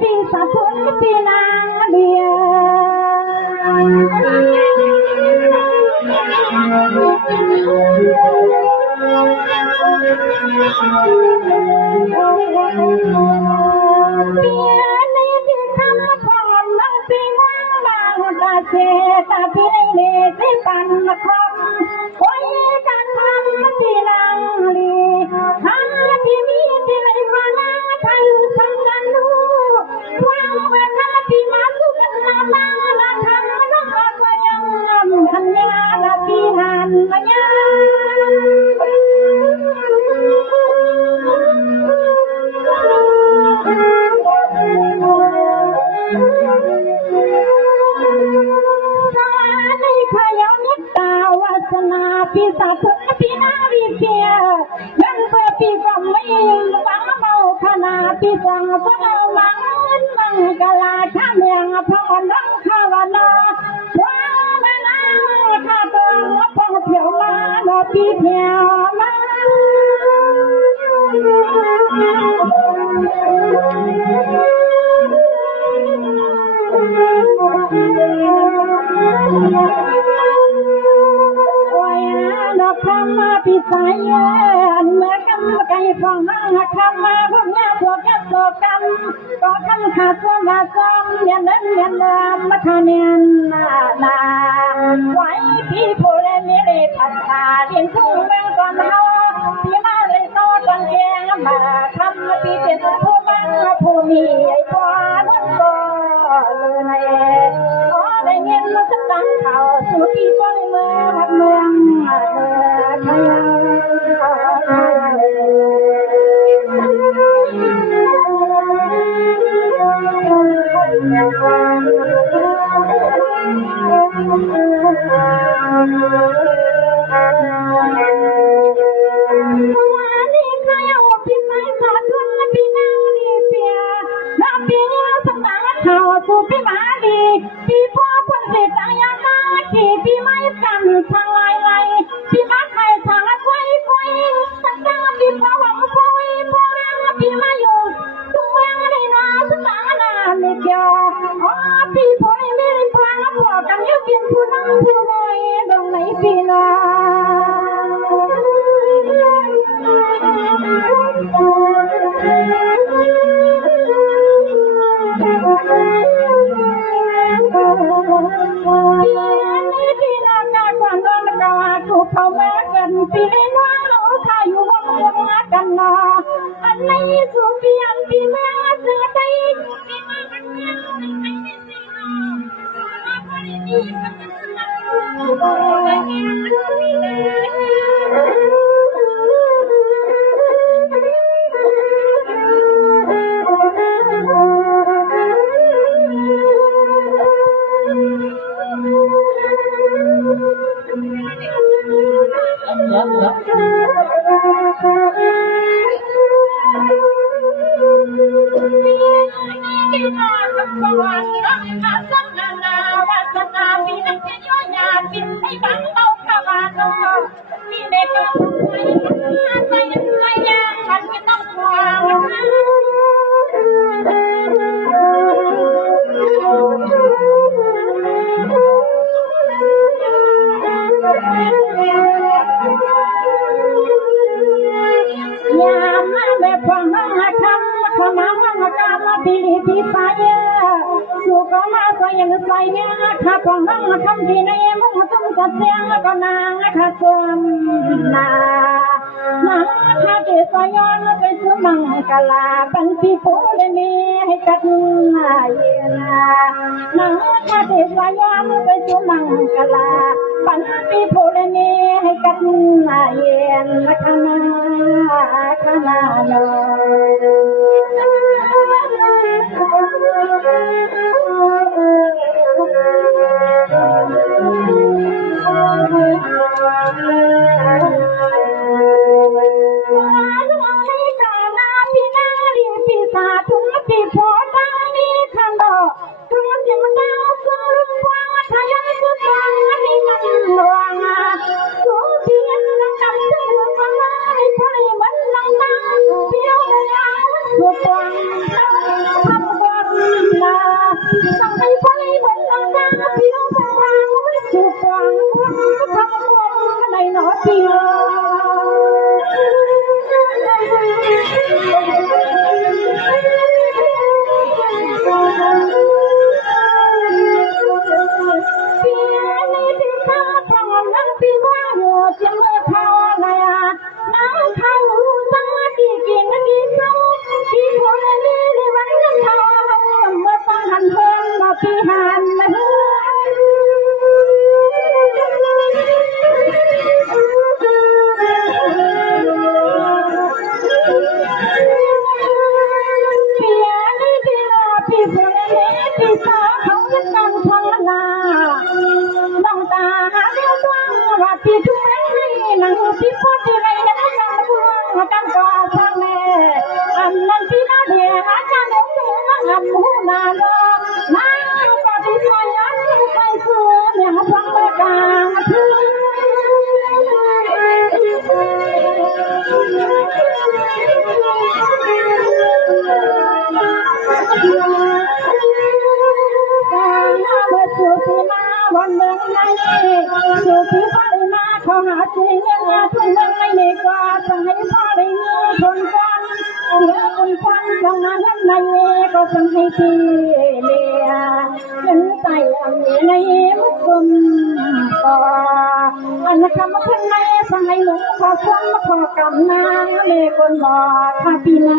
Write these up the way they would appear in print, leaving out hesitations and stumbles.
ปีสะทุนปีนางเดียเจตาพี่ในเนติปันมาคมโอ้ยการทำที่นางลีทำที่มีที่ไหนมานาไทยสังกันดูความเวทนาที่มาสุดนาตานาทำนาคอยก็ยังทันยาลาพี่หันมายาปีศาจปีนาวิเชียยังเพื่อปีกไม่ฟังเมาขนาปีศาจก็เอาหลังบังกลาข้าเมืองพอน้องข้าวนาว่าบ้านข้าตัวพอเที่ยวมาโนปีเที่ยวมาคำมาพิสัยเมื่อกำไก่ฟองนั่งคำมาพวกนี้พวกกันโศกันก็คำขาดสมาซ้อมเรียนเล่นเรียนเดิมมาทานเนียนนาไว้พี่ผู้เล่นนี่เลยผัดชาเรียนทุ่งเมืองก่อนเฮาพี่มาเลยโตก่อนแกงมาคำมาพี่เป็นผู้บ้านผู้มีไอ้พ่อนั่นก็เลยในขอได้เงินมาสักตังเขาสู่ที่ก้อยเมืองเมืองพี่มาดีพี่พ่อคนเสตายามาขี่พี่ไม่กันทางไล่พี่มาไข่ทางคุยสักตั้งพี่พ่อหวังคุยพ่อพี่มาอยู่ทุ่งเมืองในนาสตานาไม่เกี่ยวอ๋อพี่พ่อไม่ได้ฟังพ่อกันยังเป็นผู้นั่งผู้น้อยตรงไหนพี่น้เขาแม่กันปีในน้องเราถ่ายอยู่วงวงกันนออันนี้สุเพียนปีแม่เสือไทยปีมากันเมืองไทยไม่สินอสุราพรินีมันเป็นสุนัขโอ้ยเงี้ยปีแม่พี่สายสุขมาใส่ยังใส่เนี่ยข้าพองนั่งทำที่ในมุ้งต้มกระเสียงก็นางข้าจวนนาข้าเดชย้อนไปสู่มังกลาปันปีโพเลมีให้กันเย็นข้าเดชย้อนไปสู่มังกลาปันปีโพเลมีให้กันเย็นขนาโนพี่พ่อตั้งนี้ขันดอกตัวเสียงดังสุดฟังทายังสุดฟังให้มันหลวงสุดเพียงนั่งจำถึงฟังให้ไพ่มันนั่งตั้งเพียวเลยสุดฟังทำความ อับหูนาโลนาก็ที่พยันไปซื้อเนี่ยฟังเมื่อกลางคืนสุธีมาวันเมืองในสุธีพ่อได้มาเขาหาจริงเรื่องมาทุ่งเมืองในนี่ก็จะให้พ่อได้มีคนกันเดี๋ยวคนฟันลงมาเล่นในก็จะให้ตีเลียเป็นใจอันนี้ในมุกคุมก็อันคำขึ้นในฟังให้หลงพอฟังพอกำนาเลคนบอกข้าปีนา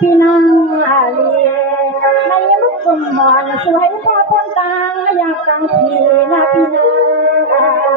พี่นางเลียในลูกสมบัติสวยพอพ้นตาอยากจังทีนะพี่นาง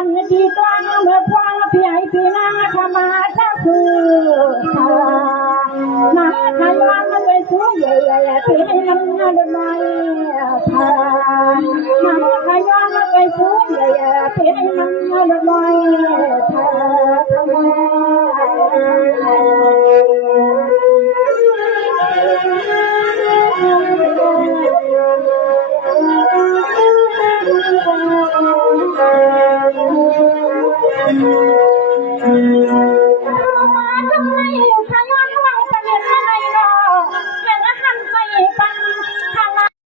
กันดีกว่าเมื่อพวงพี่ไอพี่นางขมาจะคือน้ำขย้อนมาด้วยสวยใหญ่ๆพี่ให้น้ำมันไหลพาน้ำขย้อนมาด้วยสวยใหญ่ๆพี่ให้น้ำมันไหลพา